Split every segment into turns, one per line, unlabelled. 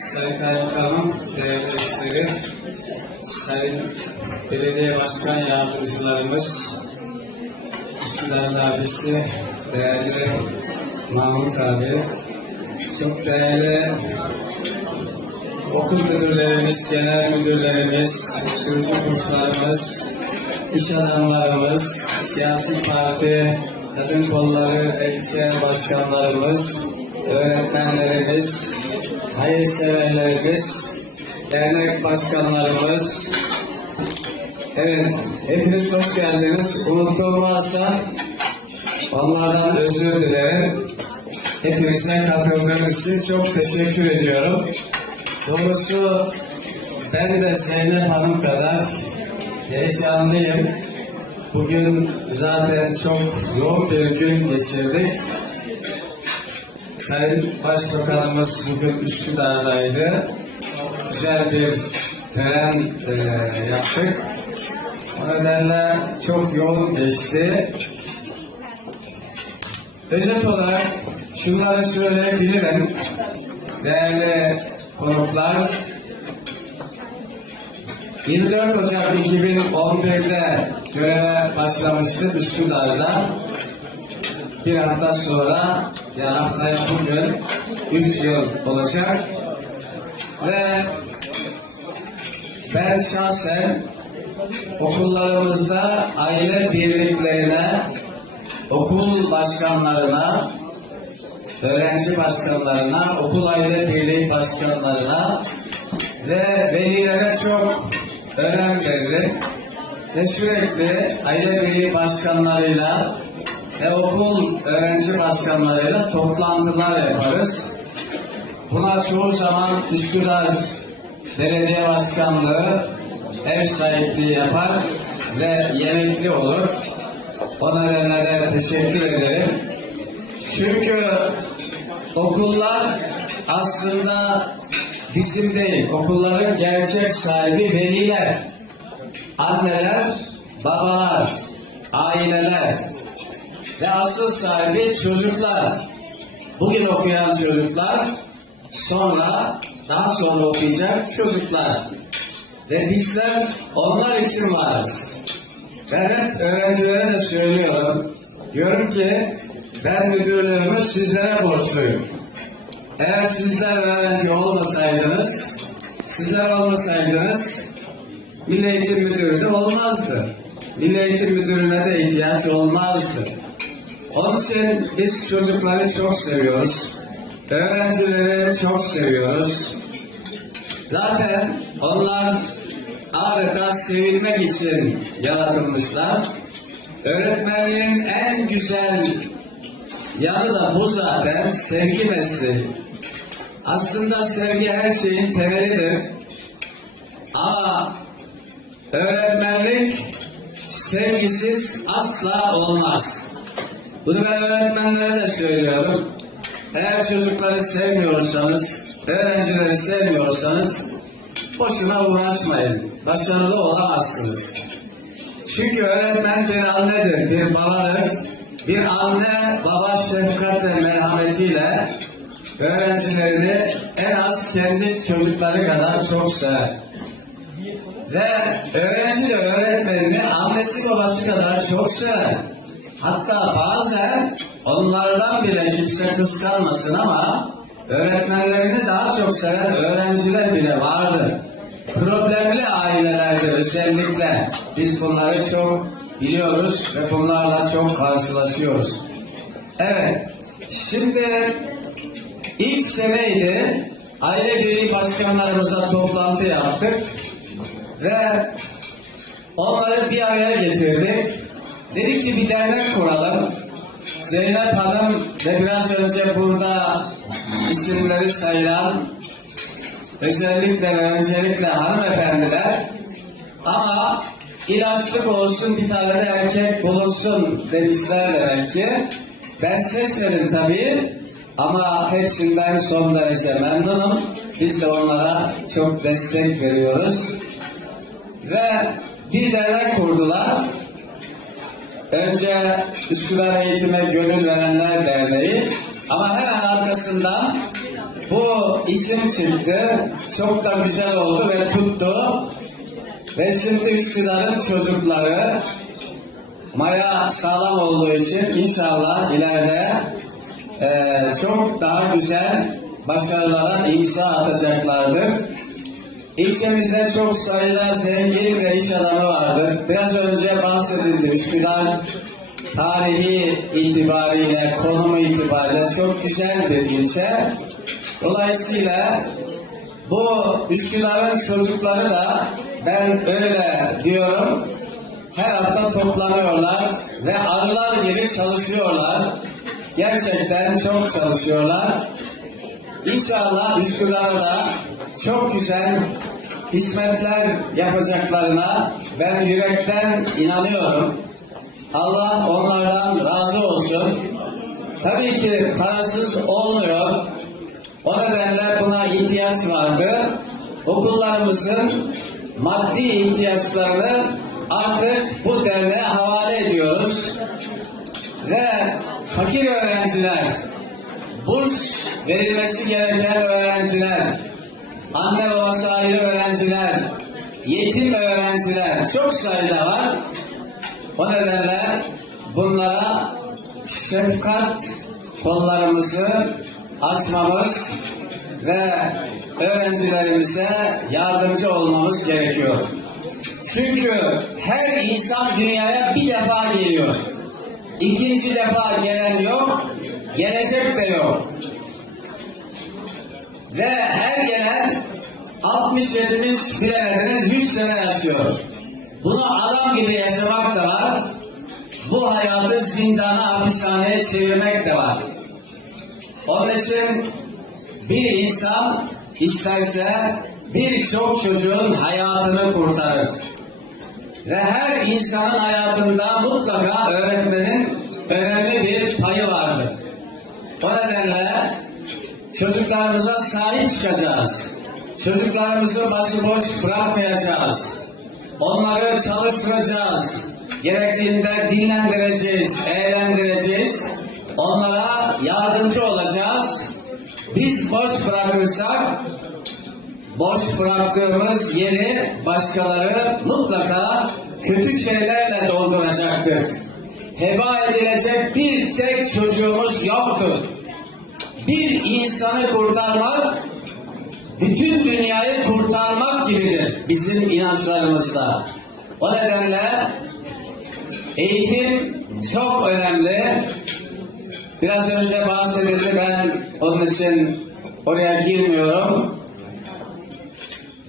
Sayın Kaymakamım, değerli eşleri, Sayın Belediye Başkan Yardımcılarımız, Üsküdar abisi, değerli Mahmut abi, çok değerli okul müdürlerimiz, genel müdürlerimiz, sürücü kurslarımız, iş adamlarımız, siyasi parti, kadın kolları ilçe başkanlarımız, öğretmenlerimiz, hayırseverlerimiz, dernek başkanlarımız, evet, hepiniz hoş geldiniz. Unuttuğum varsa onlardan özür dilerim. Hepinize katıldığınız için çok teşekkür ediyorum. Doğrusu ben de Zeynep Hanım kadar heyecanlıyım. Bugün zaten çok yoğun bir gün geçirdik. Sayın Başbakanımız bugün Üsküdar'daydı. Güzel bir tören e, yaptık. O nedenle çok yoğun geçti. Özet olarak şunları söyleyebilirim. Değerli konuklar, 24 Ocak 2011'de göreve başlamıştı Üsküdar'da. Bir hafta sonra, yani bugün 3 yıl olacak. Ve ben şahsen okullarımızda aile birliklerine, okul başkanlarına, öğrenci başkanlarına, okul aile birliği başkanlarına ve velilere çok önem veririm. Ve sürekli aile birliği başkanlarıyla ve okul öğrenci başkanlarıyla toplantılar yaparız. Buna çoğu zaman Üsküdar Belediye Başkanlığı ev sahipliği yapar ve yemekli olur. O nedenle de teşekkür ederim. Çünkü okullar aslında bizim değil, okulların gerçek sahibi veliler, anneler, babalar, aileler ve asıl sahibi çocuklar. Bugün okuyan çocuklar, sonra daha sonra okuyacak çocuklar. Ve bizler onlar için varız. Ben hep öğrencilere de söylüyorum. Diyorum ki ben müdürlüğümü sizlere borçluyum. Eğer sizler öğrenci olmasaydınız, sizler olmasaydınız Milli Eğitim Müdürü de olmazdı. Milli Eğitim Müdürü'ne de ihtiyaç olmazdı. Onun için biz çocukları çok seviyoruz. Öğrencileri çok seviyoruz. Zaten onlar adeta sevilmek için yaratılmışlar. Öğretmenliğin en güzel yanı da bu zaten sevgi mesleği. Aslında sevgi her şeyin temelidir. Ama öğretmenlik sevgisiz asla olmaz. Bunu ben öğretmenlere de söylüyorum. Eğer çocukları sevmiyorsanız, öğrencileri sevmiyorsanız boşuna uğraşmayın. Başarılı olamazsınız. Çünkü öğretmen bir annedir, bir babadır. Bir anne baba şefkat ve merhametiyle öğrencilerini en az kendi çocukları kadar çok sever. Ve öğrenci de öğretmenini annesi babası kadar çok sever. Hatta bazen onlardan bile kimse kıskanmasın ama öğretmenlerini daha çok seven öğrenciler bile vardır. Problemli ailelerde özellikle biz bunları çok biliyoruz ve bunlarla çok karşılaşıyoruz. Evet, şimdi ilk seneydi aile birliği başkanlarımızla toplantı yaptık ve onları bir araya getirdik. Dedik ki bir dernek kuralım. Zeynep Hanım ve biraz önce burada isimleri sayılan özellikle ve öncelikle hanımefendiler ama ilaçlık olsun bir tane de erkek bulunsun demişler demek ki. Ben ses verin tabii ama hepsinden son derece memnunum. Biz de onlara çok destek veriyoruz. Ve bir dernek kurdular. Önce Üsküdar Eğitime Gönül Verenler Derneği ama hemen arkasından bu isim çıktı. Çok da güzel oldu ve tuttu. Ve şimdi Üsküdar'ın çocukları maya sağlam olduğu için inşallah ileride eee, çok daha güzel başarılara imza atacaklardır. İlçemizde çok sayıda zengin ve iş adamı vardır. Biraz önce bahsedildi. Üsküdar tarihi itibariyle, konumu itibariyle çok güzel bir ilçe. Dolayısıyla bu Üsküdar'ın çocukları da ben öyle diyorum. Her hafta toplanıyorlar ve arılar gibi çalışıyorlar. Gerçekten çok çalışıyorlar. İnşallah Üsküdar'a da çok güzel hizmetler yapacaklarına ben yürekten inanıyorum. Allah onlardan razı olsun. Tabii ki parasız olmuyor. O nedenle buna ihtiyaç vardı. Okullarımızın maddi ihtiyaçlarını artık bu derneğe havale ediyoruz. Ve fakir öğrenciler, burs verilmesi gereken öğrenciler, anne babası ayrı öğrenciler, yetim öğrenciler çok sayıda var. O nedenle bunlara şefkat kollarımızı açmamız ve öğrencilerimize yardımcı olmamız gerekiyor. Çünkü her insan dünyaya bir defa geliyor. İkinci defa gelen yok, gelecek de yok. Ve her gelen 60-70 bilemediniz 100 sene yaşıyor. Bunu adam gibi yaşamak da var. Bu hayatı zindana, hapishaneye çevirmek de var. Onun için bir insan isterse birçok çocuğun hayatını kurtarır. Ve her insanın hayatında mutlaka öğretmenin önemli bir payı vardır. O nedenle çocuklarımıza sahip çıkacağız. Çocuklarımızı başıboş bırakmayacağız. Onları çalıştıracağız. Gerektiğinde dinlendireceğiz, eğlendireceğiz. Onlara yardımcı olacağız. Biz boş bırakırsak boş bıraktığımız yeri başkaları mutlaka kötü şeylerle dolduracaktır. Heba edilecek bir tek çocuğumuz yoktur. Bir insanı kurtarmak, bütün dünyayı kurtarmak gibidir bizim inançlarımızda. O nedenle eğitim çok önemli. Biraz önce bahsedildi ben onun için oraya girmiyorum.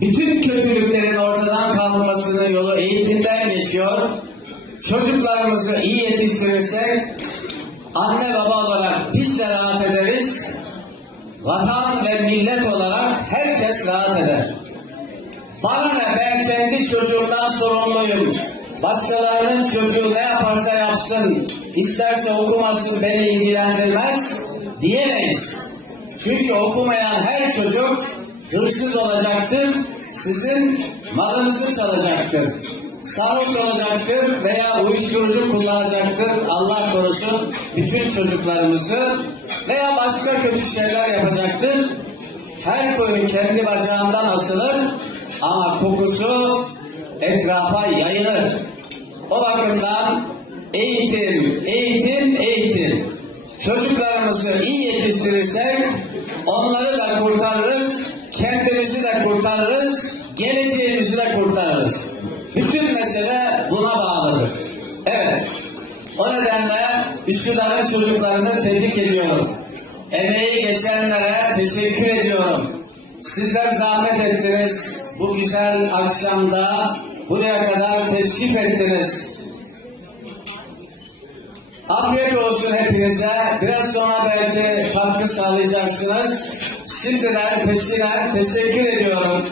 Bütün kötülüklerin ortadan kalkmasının yolu eğitimden geçiyor. Çocuklarımızı iyi yetiştirirsek anne baba olarak biz de rahat ederiz. Vatan ve millet olarak herkes rahat eder. Bana ne ben kendi çocuğumdan sorumluyum. Başkalarının çocuğu ne yaparsa yapsın, isterse okumasın beni ilgilendirmez diyemeyiz. Çünkü okumayan her çocuk hırsız olacaktır, sizin malınızı çalacaktır. Sarhoş olacaktır veya uyuşturucu kullanacaktır. Allah korusun bütün çocuklarımızı veya başka kötü şeyler yapacaktır. Her koyun kendi bacağından asılır ama kokusu etrafa yayılır. O bakımdan eğitim, eğitim, eğitim. Çocuklarımızı iyi yetiştirirsek onları da kurtarırız, kendimizi de kurtarırız, geleceğimizi de kurtarırız. Bütün mesele buna bağlıdır. Evet. O nedenle Üsküdar'ın çocuklarını tebrik ediyorum. Emeği geçenlere teşekkür ediyorum. Sizler zahmet ettiniz. Bu güzel akşamda buraya kadar teşrif ettiniz. Afiyet olsun hepinize. Biraz sonra belki katkı sağlayacaksınız. Şimdiden peşinen teşekkür ediyorum.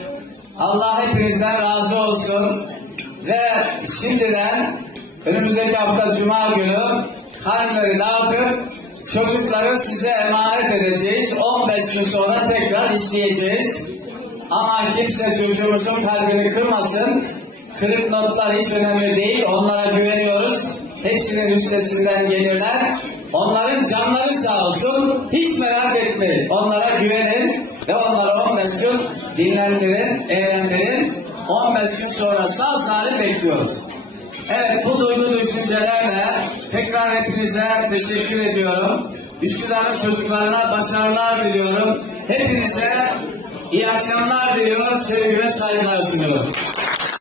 Allah hepinizden razı olsun. Ve şimdiden önümüzdeki hafta Cuma günü karnları dağıtıp çocukları size emanet edeceğiz. 15 gün sonra tekrar isteyeceğiz. Ama kimse çocuğumuzun kalbini kırmasın. Kırık notlar hiç önemli değil. Onlara güveniyoruz. Hepsinin üstesinden gelirler. Onların canları sağ olsun. Hiç merak etmeyin. Onlara güvenin ve onları 15 gün dinlendirin, eğlendirin. 15 gün sonra sağ salim bekliyoruz. Evet bu duygu düşüncelerle tekrar hepinize teşekkür ediyorum. Üsküdar'ın çocuklarına başarılar diliyorum. Hepinize iyi akşamlar diliyor, sevgi ve saygılar sunuyorum.